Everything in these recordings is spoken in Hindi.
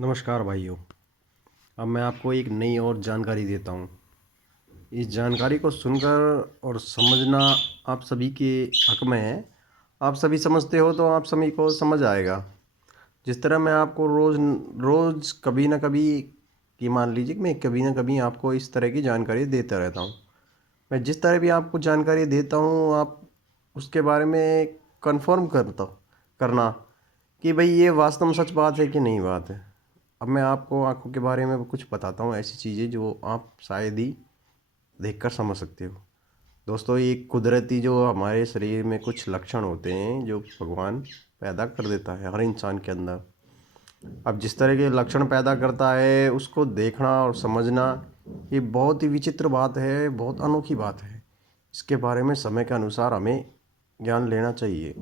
नमस्कार भाइयों। अब मैं आपको एक नई और जानकारी देता हूँ। इस जानकारी को सुनकर और समझना आप सभी के हक में है। आप सभी समझते हो तो आप सभी को समझ आएगा। जिस तरह मैं आपको रोज़ रोज़ कभी ना कभी कि मान लीजिए कि मैं कभी ना कभी आपको इस तरह की जानकारी देता रहता हूँ। मैं जिस तरह भी आपको जानकारी देता हूँ आप उसके बारे में कंफर्म करना कि भाई ये वास्तव में सच बात है कि नहीं बात है। अब मैं आपको आँखों के बारे में कुछ बताता हूँ, ऐसी चीज़ें जो आप शायद ही देखकर समझ सकते हो। दोस्तों, ये कुदरती जो हमारे शरीर में कुछ लक्षण होते हैं जो भगवान पैदा कर देता है हर इंसान के अंदर। अब जिस तरह के लक्षण पैदा करता है उसको देखना और समझना ये बहुत ही विचित्र बात है, बहुत अनोखी बात है। इसके बारे में समय के अनुसार हमें ज्ञान लेना चाहिए।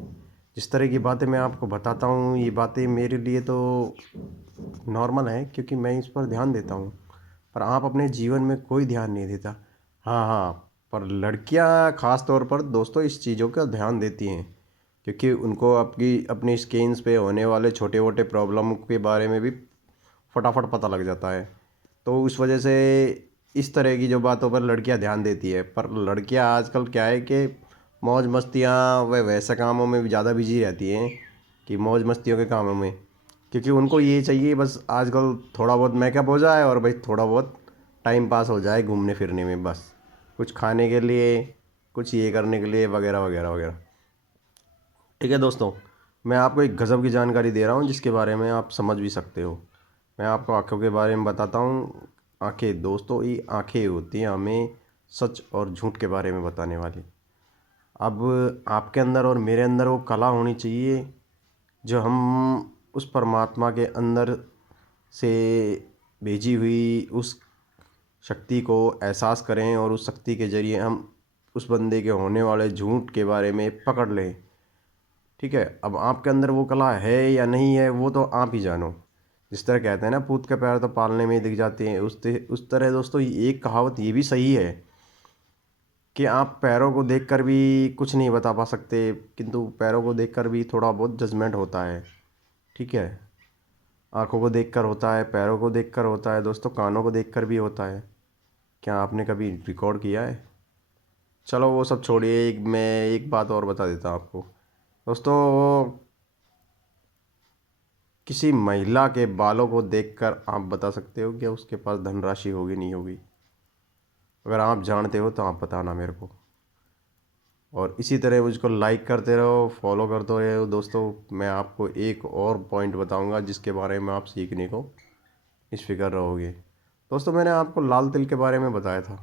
जिस तरह की बातें मैं आपको बताता हूँ ये बातें मेरे लिए तो नॉर्मल है क्योंकि मैं इस पर ध्यान देता हूँ, पर आप अपने जीवन में कोई ध्यान नहीं देता। हाँ हाँ, पर लड़कियाँ ख़ास तौर पर दोस्तों इस चीज़ों का ध्यान देती हैं क्योंकि उनको आपकी अपनी स्किन्स पे होने वाले छोटे मोटे प्रॉब्लम के बारे में भी फटाफट पता लग जाता है। तो उस वजह से इस तरह की जो बातों पर लड़कियां ध्यान देती है। पर लड़कियां आजकल क्या है कि मौज मस्तियाँ व वैसे कामों में भी ज़्यादा बिजी रहती हैं कि मौज मस्तियों के कामों में, क्योंकि उनको ये चाहिए बस आजकल थोड़ा बहुत मेकअप हो जाए और भाई थोड़ा बहुत टाइम पास हो जाए घूमने फिरने में, बस कुछ खाने के लिए, कुछ ये करने के लिए वगैरह वगैरह वगैरह। ठीक है दोस्तों, मैं आपको एक गज़ब की जानकारी दे रहा हूँ जिसके बारे में आप समझ भी सकते हो। मैं आपको आँखों के बारे में बताता हूँ। आँखें दोस्तों, ये आँखें होती हैं हमें सच और झूठ के बारे में बताने वाली। अब आपके अंदर और मेरे अंदर वो कला होनी चाहिए जो हम उस परमात्मा के अंदर से भेजी हुई उस शक्ति को एहसास करें और उस शक्ति के ज़रिए हम उस बंदे के होने वाले झूठ के बारे में पकड़ लें। ठीक है, अब आपके अंदर वो कला है या नहीं है वो तो आप ही जानो। जिस तरह कहते हैं ना, पूत के पैर तो पालने में ही दिख जाते हैं, उस तरह दोस्तों एक कहावत ये भी सही है कि आप पैरों को देखकर भी कुछ नहीं बता पा सकते, किंतु पैरों को देखकर भी थोड़ा बहुत जजमेंट होता है। ठीक है, आंखों को देखकर होता है, पैरों को देखकर होता है दोस्तों, कानों को देखकर भी होता है। क्या आपने कभी रिकॉर्ड किया है? चलो वो सब छोड़िए, मैं एक बात और बता देता हूँ आपको दोस्तों। किसी महिला के बालों को देखकर आप बता सकते हो कि उसके पास धनराशि होगी नहीं होगी? अगर आप जानते हो तो आप बताना मेरे को। और इसी तरह मुझको लाइक करते रहो, फॉलो करते रहो दोस्तों। मैं आपको एक और पॉइंट बताऊंगा जिसके बारे में आप सीखने को इस फिक्र रहोगे। दोस्तों, मैंने आपको लाल तिल के बारे में बताया था,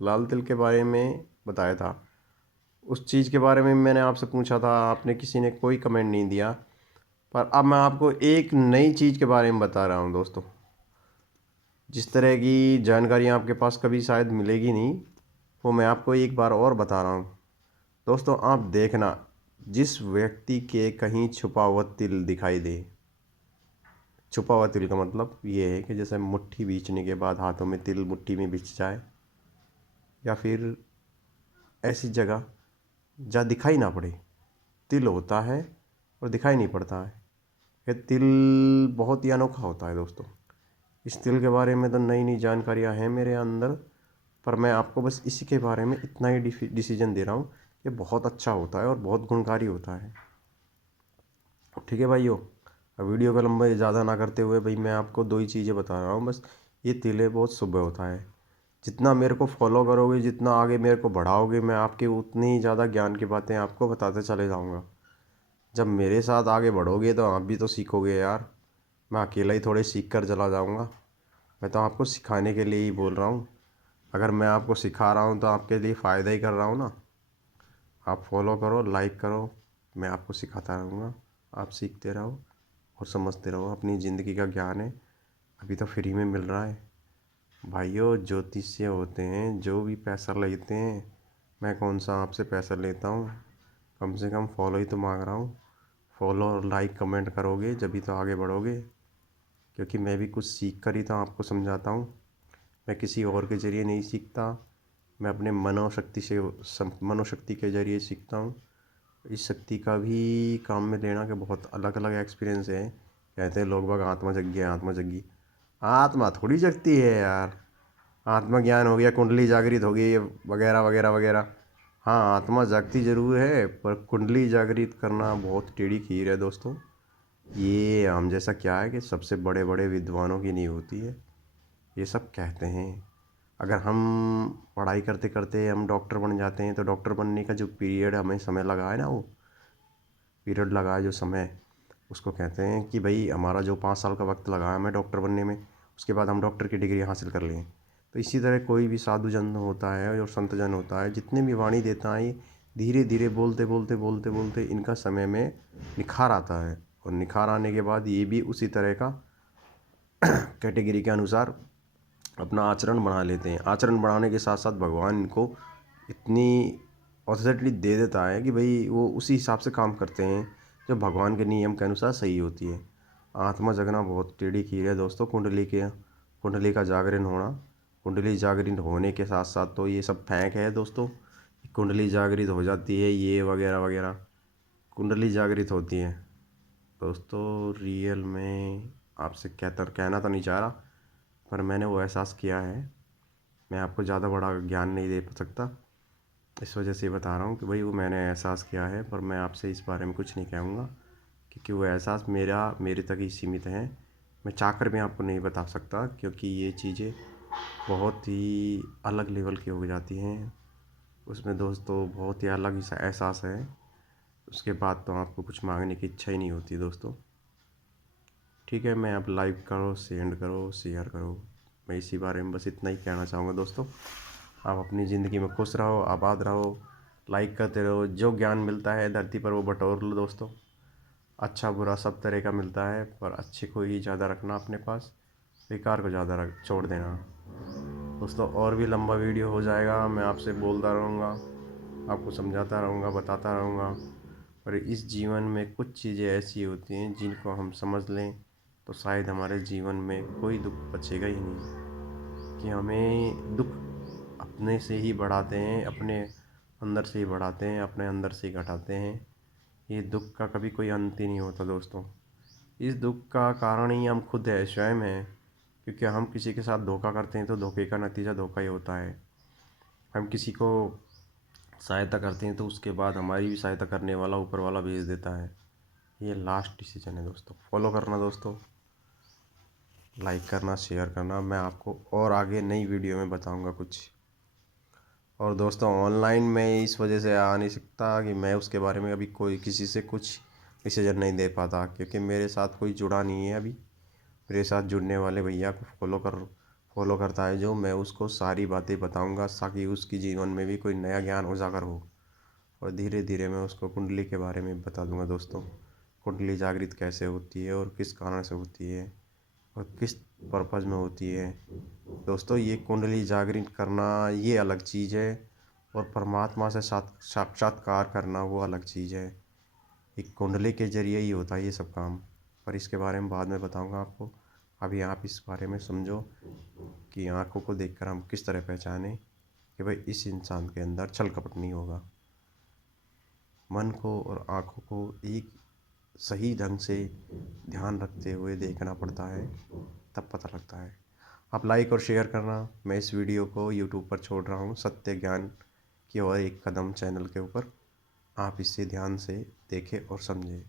लाल तिल के बारे में बताया था। उस चीज़ के बारे में मैंने आपसे पूछा था, आपने किसी ने कोई कमेंट नहीं दिया। पर अब मैं आपको एक नई चीज़ के बारे में बता रहा हूँ दोस्तों। जिस तरह की जानकारी आपके पास कभी शायद मिलेगी नहीं, वो मैं आपको एक बार और बता रहा हूँ। दोस्तों आप देखना, जिस व्यक्ति के कहीं छुपा हुआ तिल दिखाई दे, छुपा हुआ तिल का मतलब ये है कि जैसे मुट्ठी बीचने के बाद हाथों में तिल मुट्ठी में बिछ जाए, या फिर ऐसी जगह जहाँ दिखाई ना पड़े, तिल होता है और दिखाई नहीं पड़ता है। ये तिल बहुत ही अनोखा होता है दोस्तों। इस तिल के बारे में तो नई नई जानकारियाँ हैं मेरे अंदर, पर मैं आपको बस इसी के बारे में इतना ही डिसीजन दे रहा हूँ कि बहुत अच्छा होता है और बहुत गुणकारी होता है। ठीक है भाइयों, अब वीडियो को लंबा ज़्यादा ना करते हुए भाई मैं आपको दो ही चीज़ें बता रहा हूँ बस। ये तिल है बहुत शुभ होता है। जितना मेरे को फॉलो करोगे, जितना आगे मेरे को बढ़ाओगे, मैं आपके उतनी ही ज़्यादा ज्ञान की बातें आपको बताते चले जाऊँगा। जब मेरे साथ आगे बढ़ोगे तो आप भी तो सीखोगे यार। मैं अकेला ही थोड़े सीख कर चला जाऊँगा। मैं तो आपको सिखाने के लिए ही बोल रहा हूँ। अगर मैं आपको सिखा रहा हूँ तो आपके लिए फ़ायदा ही कर रहा हूँ ना। आप फॉलो करो, लाइक करो, मैं आपको सिखाता रहूँगा। आप सीखते रहो और समझते रहो। अपनी ज़िंदगी का ज्ञान है, अभी तो फ्री में मिल रहा है। भाइयों, ज्योतिषी होते हैं जो भी पैसा लेते हैं, मैं कौन सा आपसे पैसा लेता हूँ? कम से कम फॉलो ही तो मांग रहा हूँ। फॉलो और लाइक कमेंट करोगे जभी तो आगे बढ़ोगे, क्योंकि मैं भी कुछ सीख कर ही तो आपको समझाता हूँ। मैं किसी और के ज़रिए नहीं सीखता, मैं अपने मनोशक्ति से मनोशक्ति के ज़रिए सीखता हूँ। इस शक्ति का भी काम में लेना के बहुत अलग अलग एक्सपीरियंस है कहते हैं लोग बाग आत्मा जगी है, आत्मा जगी। आत्मा थोड़ी जगती है यार। आत्मज्ञान हो गया, कुंडली जागृत हो गई, वगैरह वगैरह वगैरह। हाँ, आत्मा जागती ज़रूर है, पर कुंडली जागृत करना बहुत टेढ़ी खीर है दोस्तों। ये हम जैसा क्या है कि सबसे बड़े बड़े विद्वानों की नहीं होती है। ये सब कहते हैं। अगर हम पढ़ाई करते करते हम डॉक्टर बन जाते हैं, तो डॉक्टर बनने का जो पीरियड हमें समय लगा है ना, वो पीरियड लगा है जो समय, उसको कहते हैं कि भाई हमारा जो 5 साल का वक्त लगा है हमें डॉक्टर बनने में, उसके बाद हम डॉक्टर की डिग्री हासिल कर लें। तो इसी तरह कोई भी साधु जन होता है और संत जन होता है, जितने भी वाणी देता है, ये धीरे धीरे बोलते बोलते बोलते बोलते इनका समय में निखार आता है। और निखार आने के बाद ये भी उसी तरह का कैटेगरी के अनुसार अपना आचरण बढ़ा लेते हैं। आचरण बढ़ाने के साथ साथ भगवान इनको इतनी अथॉरिटी दे देता है कि भाई वो उसी हिसाब से काम करते हैं जो भगवान के नियम के अनुसार सही होती है। आत्मा जगना बहुत टेढ़ी खीर है दोस्तों। कुंडली का जागरण होना, कुंडली जागृत होने के साथ साथ तो ये सब फेंक है दोस्तों। कुंडली जागृत हो जाती है ये वगैरह वगैरह, कुंडली जागृत होती है दोस्तों। रियल में आपसे कहना तो नहीं चाह रहा, पर मैंने वो एहसास किया है। मैं आपको ज़्यादा बड़ा ज्ञान नहीं दे सकता, इस वजह से बता रहा हूँ कि भाई वो मैंने एहसास किया है, पर मैं आपसे इस बारे में कुछ नहीं कहूँगा, क्योंकि वो एहसास मेरे तक ही सीमित है। मैं चाहकर भी आपको नहीं बता सकता, क्योंकि ये चीज़ें बहुत ही अलग लेवल की हो जाती हैं। उसमें दोस्तों बहुत ही अलग ही सा एहसास है। उसके बाद तो आपको कुछ मांगने की इच्छा ही नहीं होती दोस्तों। ठीक है, मैं आप लाइक करो, सेंड करो, शेयर करो। मैं इसी बारे में बस इतना ही कहना चाहूँगा दोस्तों। आप अपनी ज़िंदगी में खुश रहो, आबाद रहो, लाइक करते रहो। जो ज्ञान मिलता है धरती पर वो बटोर लो दोस्तों। अच्छा बुरा सब तरह का मिलता है, पर अच्छे को ही ज़्यादा रखना अपने पास, बेकार को ज़्यादा रख छोड़ देना दोस्तों। और भी लंबा वीडियो हो जाएगा, मैं आपसे बोलता रहूँगा, आपको समझाता रहूँगा, बताता रहूँगा। पर इस जीवन में कुछ चीज़ें ऐसी होती हैं जिनको हम समझ लें तो शायद हमारे जीवन में कोई दुख बचेगा ही नहीं। कि हमें दुख अपने से ही बढ़ाते हैं, अपने अंदर से ही बढ़ाते हैं, अपने अंदर से ही घटाते हैं। ये दुख का कभी कोई अंत ही नहीं होता दोस्तों। इस दुख का कारण ही हम खुद है, स्वयं है। क्योंकि हम किसी के साथ धोखा करते हैं तो धोखे का नतीजा धोखा ही होता है। हम किसी को सहायता करते हैं तो उसके बाद हमारी भी सहायता करने वाला ऊपर वाला भेज देता है। ये लास्ट डिसीजन है दोस्तों। फॉलो करना दोस्तों, लाइक करना, शेयर करना। मैं आपको और आगे नई वीडियो में बताऊंगा कुछ। और दोस्तों ऑनलाइन में इस वजह से आ नहीं सकता कि मैं उसके बारे में अभी कोई किसी से कुछ डिसीजन नहीं दे पाता, क्योंकि मेरे साथ कोई जुड़ा नहीं है अभी। मेरे साथ जुड़ने वाले भैया को फॉलो करता है जो, मैं उसको सारी बातें बताऊंगा ताकि उसकी जीवन में भी कोई नया ज्ञान उजागर हो। और धीरे धीरे मैं उसको कुंडली के बारे में बता दूंगा दोस्तों। कुंडली जागृत कैसे होती है और किस कारण से होती है और किस पर्पज़ में होती है दोस्तों। ये कुंडली जागृत करना ये अलग चीज़ है, और परमात्मा से साक्षात्कार करना वो अलग चीज़ है। एक कुंडली के जरिए ही होता है ये सब काम। पर इसके बारे में बाद में बताऊंगा आपको। अभी आप इस बारे में समझो कि आँखों को देखकर हम किस तरह पहचानें कि भाई इस इंसान के अंदर छल कपट नहीं होगा। मन को और आँखों को एक सही ढंग से ध्यान रखते हुए देखना पड़ता है, तब पता लगता है। आप लाइक और शेयर करना। मैं इस वीडियो को यूट्यूब पर छोड़ रहा हूँ, सत्य ज्ञान की और एक कदम चैनल के ऊपर। आप इसे ध्यान से देखें और समझें।